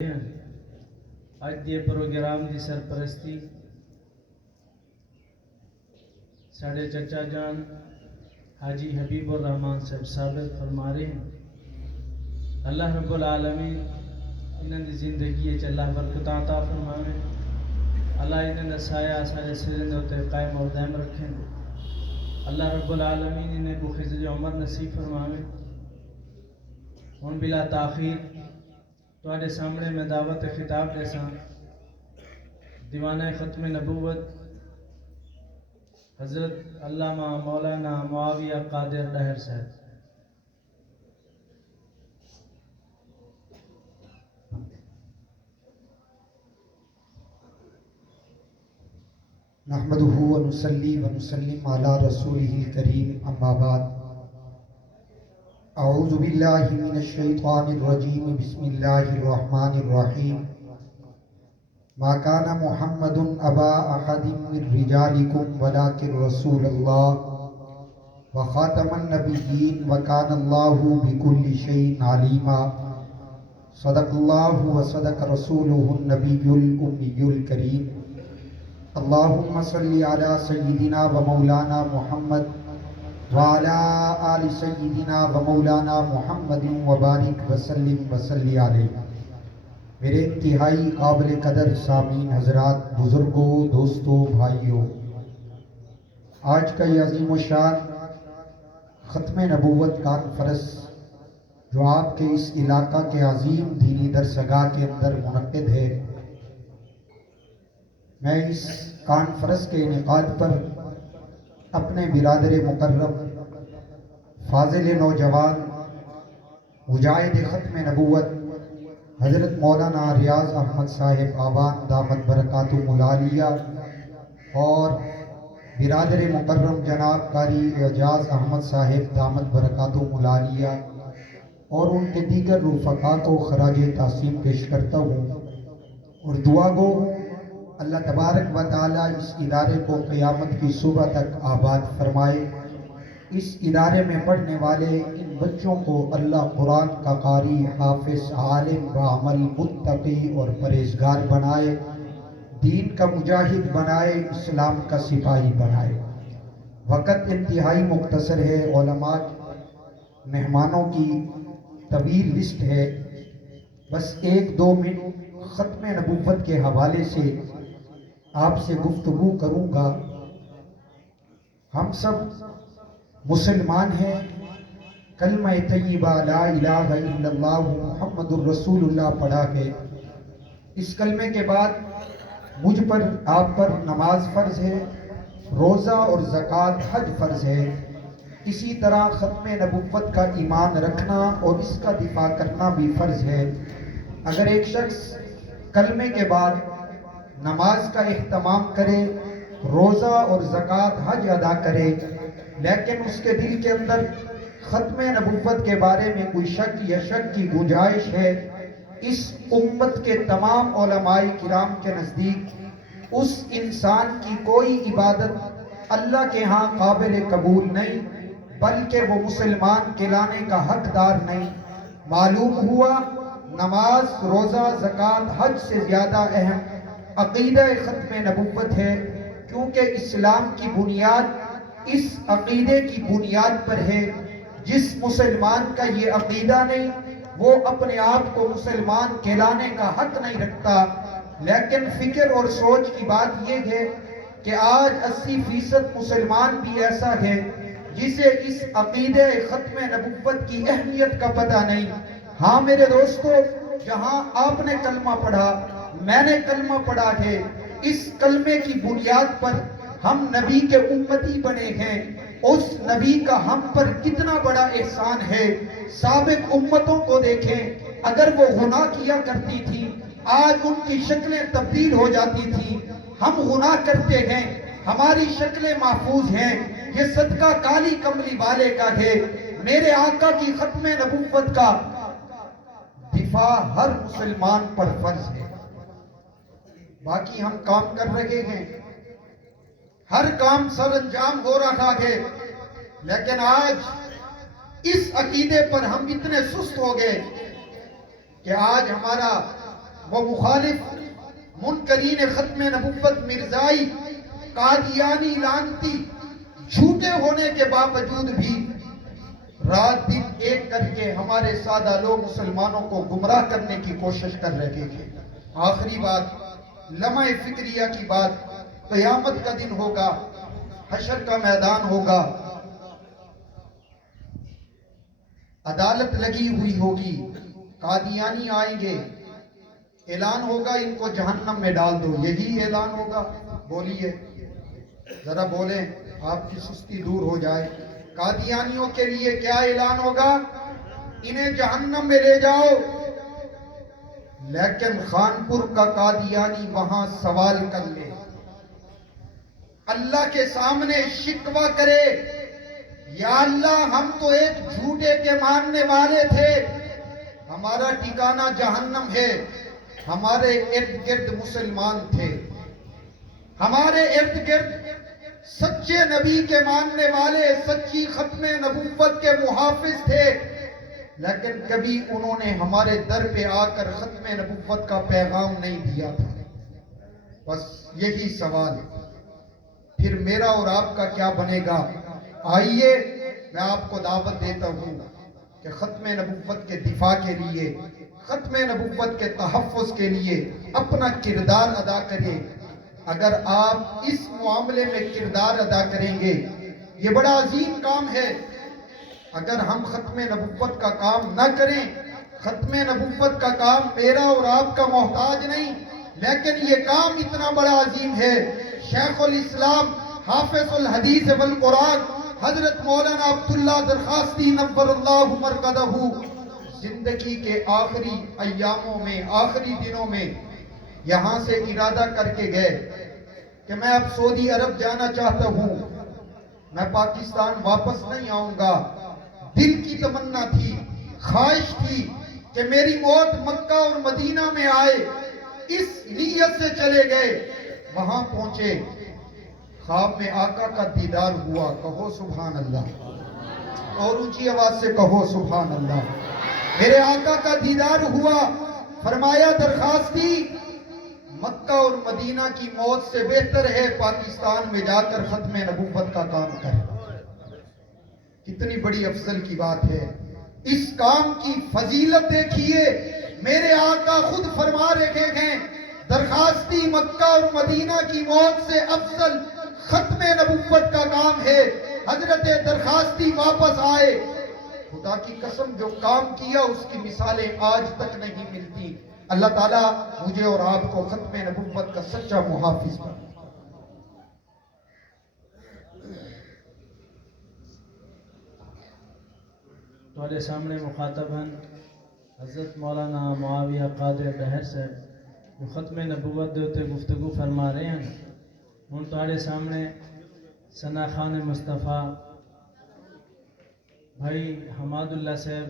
اج دی پروگرام دی سرپرستی ساڑھے چچا جان حاجی حبیب الرحمان صاحب ثابت فرما رہے ہیں۔ اللہ رب العالمین انہوں دی زندگی اللہ برکت عطا فرماوے، اللہ انہوں نے سایہ سارے سرند ہوتے قائم اور دائم رکھیں، اللہ رب العالمین انہیں کو خزر عمر نصیب فرماوے۔ ہن بلا تاخیر تواڈے سامنے میں دعوت خطاب دیساں دیوانہ ختم نبوت حضرت علامہ مولانا معاویہ قادر ڈہر صاحب۔ نحمده ونصلي ونسلم على رسوله الكريم اما بعد اعوذ باللہ من الشیطان الرجیم بسم اللہ الرحمن الرحیم ما كان محمد ابا احد من رجالکم ولكن رسول اللہ وخاتم النبیین وكان اللہ بكل شيء علیما صدق اللہ وصدق رسولہ النبی الأمی الکریم اللہم صلی علی سیدنا و مولانا محمد وعلی آل سیدنا و مولانا محمد وبارک وسلم وصلی علیہ۔ میرے انتہائی قابل قدر سامعین حضرات، بزرگوں، دوستوں، بھائیوں، آج کا یہ عظیم الشان ختم نبوت کانفرنس جو آپ کے اس علاقہ کے عظیم دینی درسگاہ کے اندر منعقد ہے، میں اس کانفرنس کے انعقاد پر اپنے برادر مکرم فاضل نوجوان مجاہد ختم نبوت حضرت مولانا ریاض احمد صاحب آباد دامت برکاتہ العالیہ اور برادر مکرم جناب قاری اعجاز احمد صاحب دامت برکاتہ العالیہ اور ان کے دیگر رفقا کو خراج تحسین پیش کرتا ہوں اور دعا گو اللہ تبارک و تعالی اس ادارے کو قیامت کی صبح تک آباد فرمائے۔ اس ادارے میں پڑھنے والے ان بچوں کو اللہ قرآن کا قاری، حافظ، عالم، بعمل، متقی اور پرہیزگار بنائے، دین کا مجاہد بنائے، اسلام کا سپاہی بنائے۔ وقت انتہائی مختصر ہے، علماء مہمانوں کی طویل لسٹ ہے، بس 1-2 منٹ ختم نبوت کے حوالے سے آپ سے گفتگو کروں گا۔ ہم سب مسلمان ہیں، کلمہ طیبہ لا الہ الا اللہ محمد الرسول اللہ پڑھا ہے۔ اس کلمے کے بعد مجھ پر، آپ پر نماز فرض ہے، روزہ اور زکوٰۃ حج فرض ہے۔ اسی طرح ختم نبوت کا ایمان رکھنا اور اس کا دفاع کرنا بھی فرض ہے۔ اگر ایک شخص کلمے کے بعد نماز کا اہتمام کرے، روزہ اور زکوٰۃ حج ادا کرے، لیکن اس کے دل کے اندر ختم نبوت کے بارے میں کوئی شک یا شک کی گنجائش ہے، اس امت کے تمام علماء کرام کے نزدیک اس انسان کی کوئی عبادت اللہ کے ہاں قابل قبول نہیں، بلکہ وہ مسلمان کہلانے کا حقدار نہیں۔ معلوم ہوا نماز، روزہ، زکوٰۃ، حج سے زیادہ اہم عقیدہ ختم نبوت ہے، کیونکہ اسلام کی بنیاد اس عقیدے کی بنیاد پر ہے۔ جس مسلمان کا یہ عقیدہ نہیں، وہ اپنے آپ کو مسلمان کہلانے کا حق نہیں رکھتا۔ لیکن فکر اور سوچ کی بات یہ ہے کہ آج 80% مسلمان بھی ایسا ہے جسے اس عقیدہ ختم نبوت کی اہمیت کا پتہ نہیں۔ ہاں میرے دوستو، جہاں آپ نے کلمہ پڑھا، میں نے کلمہ پڑھا ہے، اس کلمے کی بنیاد پر ہم نبی کے امتی بنے ہیں۔ اس نبی کا ہم پر کتنا بڑا احسان ہے۔ سابق امتوں کو دیکھیں، اگر وہ گناہ کیا کرتی تھی، آج ان کی شکلیں تبدیل ہو جاتی تھی۔ ہم گناہ کرتے ہیں، ہماری شکلیں محفوظ ہیں، یہ صدقہ کالی کملی والے کا ہے۔ میرے آقا کی ختم نبوت کا دفاع ہر مسلمان پر فرض ہے۔ باقی ہم کام کر رہے ہیں، ہر کام سر انجام ہو رہا ہے، لیکن آج اس عقیدے پر ہم اتنے سست ہو گئے کہ آج ہمارا وہ مخالف منکرین ختم نبوت مرزائی قادیانی لعنتی جھوٹے ہونے کے باوجود بھی رات دن ایک کر کے ہمارے سادہ لوگ مسلمانوں کو گمراہ کرنے کی کوشش کر رہے تھے. آخری بات، لمحہ فکریہ کی بات، قیامت کا دن ہوگا، حشر کا میدان ہوگا، عدالت لگی ہوئی ہوگی، قادیانی آئیں گے، اعلان ہوگا ان کو جہنم میں ڈال دو. یہی اعلان ہوگا؟ بولیے ذرا بولیں، آپ کی سستی دور ہو جائے. قادیانیوں کے لیے کیا اعلان ہوگا؟ انہیں جہنم میں لے جاؤ. لیکن خانپور کا قادیانی وہاں سوال کر لے، اللہ کے سامنے شکوہ کرے، یا اللہ ہم تو ایک جھوٹے کے ماننے والے تھے، ہمارا ٹھکانہ جہنم ہے، ہمارے ارد گرد مسلمان تھے، ہمارے ارد گرد سچے نبی کے ماننے والے، سچی ختم نبوت کے محافظ تھے، لیکن کبھی انہوں نے ہمارے در پہ آ کر ختم نبوت کا پیغام نہیں دیا تھا. بس یہی سوال. پھر میرا اور آپ کا کیا بنے گا؟ آئیے میں آپ کو دعوت دیتا ہوں کہ ختم نبوت کے دفاع کے لیے، ختم نبوت کے تحفظ کے لیے اپنا کردار ادا کریں. اگر آپ اس معاملے میں کردار ادا کریں گے، یہ بڑا عظیم کام ہے. اگر ہم ختم نبوت کا کام نہ کریں، ختم نبوت کا کام میرا اور آپ کا محتاج نہیں، لیکن یہ کام اتنا بڑا عظیم ہے. شیخ الاسلام حافظ الحدیث والقرآن حضرت مولانا عبداللہ درخواستی نور اللہ مرقدہ زندگی کے آخری ایاموں میں، آخری دنوں میں یہاں سے ارادہ کر کے گئے کہ میں اب سعودی عرب جانا چاہتا ہوں، میں پاکستان واپس نہیں آؤں گا. دل کی تمنا تھی، خواہش تھی کہ میری موت مکہ اور مدینہ میں آئے. اس نیت سے چلے گئے. وہاں پہنچے، خواب میں آقا کا دیدار ہوا. کہو سبحان اللہ، اور اونچی آواز سے کہو سبحان اللہ. میرے آقا کا دیدار ہوا. فرمایا درخواستی، مکہ اور مدینہ کی موت سے بہتر ہے پاکستان میں جا کر ختم نبوت کا کام کرے. کتنی بڑی افضل کی بات ہے. اس کام کی فضیلت دیکھیے. میرے آقا خود فرما رہے ہیں درخواستی مکہ اور مدینہ کی موت سے افضل ختم نبوت کا کام ہے. حضرت درخواستی واپس آئے. خدا کی قسم جو کام کیا اس کی مثالیں آج تک نہیں ملتی. اللہ تعالیٰ مجھے اور آپ کو ختم نبوت کا سچا محافظ بنا. تمہارے سامنے مخاطب ہیں حضرت مولانا معاویہ قادر ڈہر صاحب جو ختم نبوت دے تے گفتگو فرما رہے ہیں. ہوں تمہارے سامنے ثنا خان مصطفیٰ بھائی حماد اللہ صاحب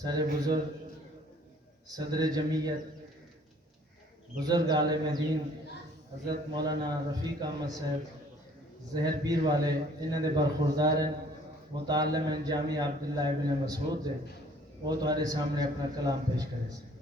سر بزرگ صدر جمعیت بزرگ عالم دین حضرت مولانا رفیق احمد صاحب زہر پیر والے انہوں نے برخوردار ہیں، متعلم ہیں جامعہ عبداللہ ابن مسعود دے. وہ تمہارے سامنے اپنا کلام پیش کرے سے.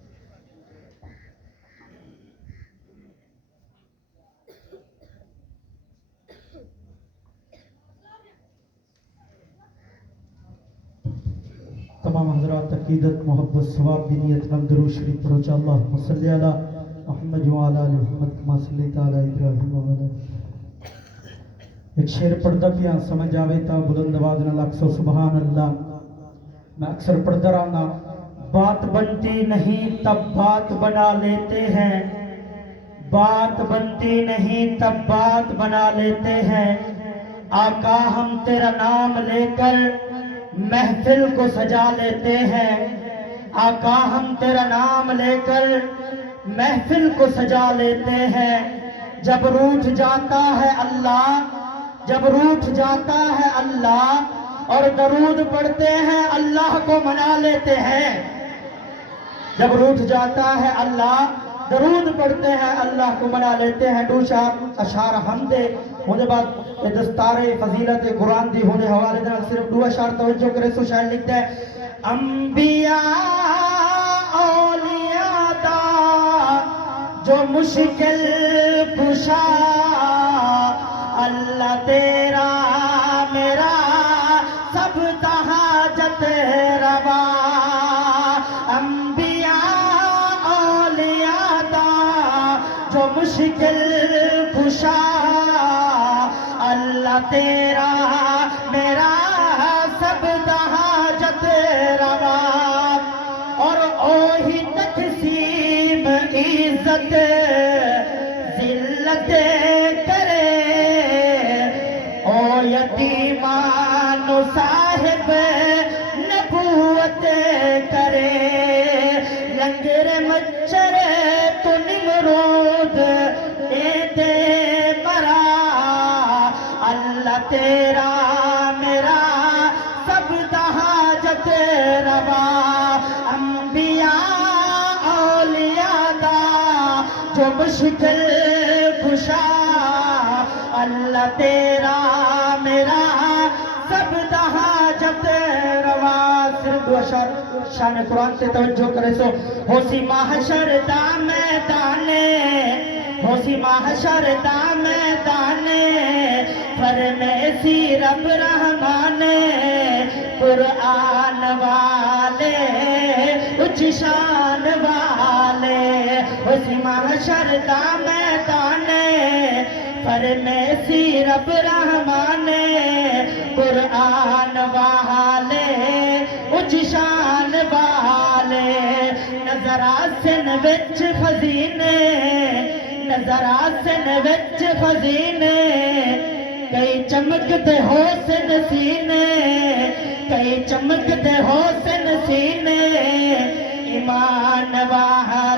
تمام حضرات عقیدت محبت ثواب بنیت نام درود شریف پڑھو. اللہم صلی علی محمد وعلی آل محمد کما صلیت علی ابراہیم وعلی. ایک شعر پڑھتا پیا سمجھ آوے تا بلند آواز نال اکثر سبحان اللہ. میں اکثر پڑھتا رہا، بات بنتی نہیں تب بات بنا لیتے ہیں، بات بنتی نہیں تب بات بنا لیتے ہیں. آقا ہم تیرا نام لے کر محفل کو سجا لیتے ہیں. آقا ہم تیرا نام لے کر محفل کو سجا لیتے ہیں. جب روٹھ جاتا ہے اللہ، جب روٹھ جاتا ہے اللہ اور درود پڑھتے ہیں اللہ کو منا لیتے ہیں. جب روٹھ جاتا ہے اللہ درود پڑھتے ہیں اللہ کو منا لیتے ہیں. دوسرا اشعار حمد ہونے بعد دستار فضیلت قرآن دی ہونے حوالے دے صرف دو اشعار توجہ کرے. سو شاعر لکھتا ہے انبیاء اولیاء دا جو مشکل کشا اللہ تیرا میرا سب حاجت روا انبیاء اولیاء دا جو مشکل کشا اللہ تیرا میرا سب حاجت روا اور اوہی تقسیم عزت ذلت کرے او یتیمان صاحب نبوت کرے لنگر مچھر تو نمرود اے دے مرا اللہ تیرا میرا سب حاجت روا انبیاء اولیاء دا جو مشکل کشا اللہ تیرا میرا سب حاجت روا صرف دو اشعار شان قرآن سے توجہ کرے سو ہوسی محشر دا میدانے ہوسی محشر دا میدانے فرمیسی رب رحمان قرآن والے اچ شان والے ہوسی محشر دا میدانے فرمیسی رب رحمان قرآن والے اچ شان والے نظر آسن وچ خزینے نظر آسن وچ خزینے کئی چمکتے حسن سینے کئی چمکتے حسن سینے ایمان واہ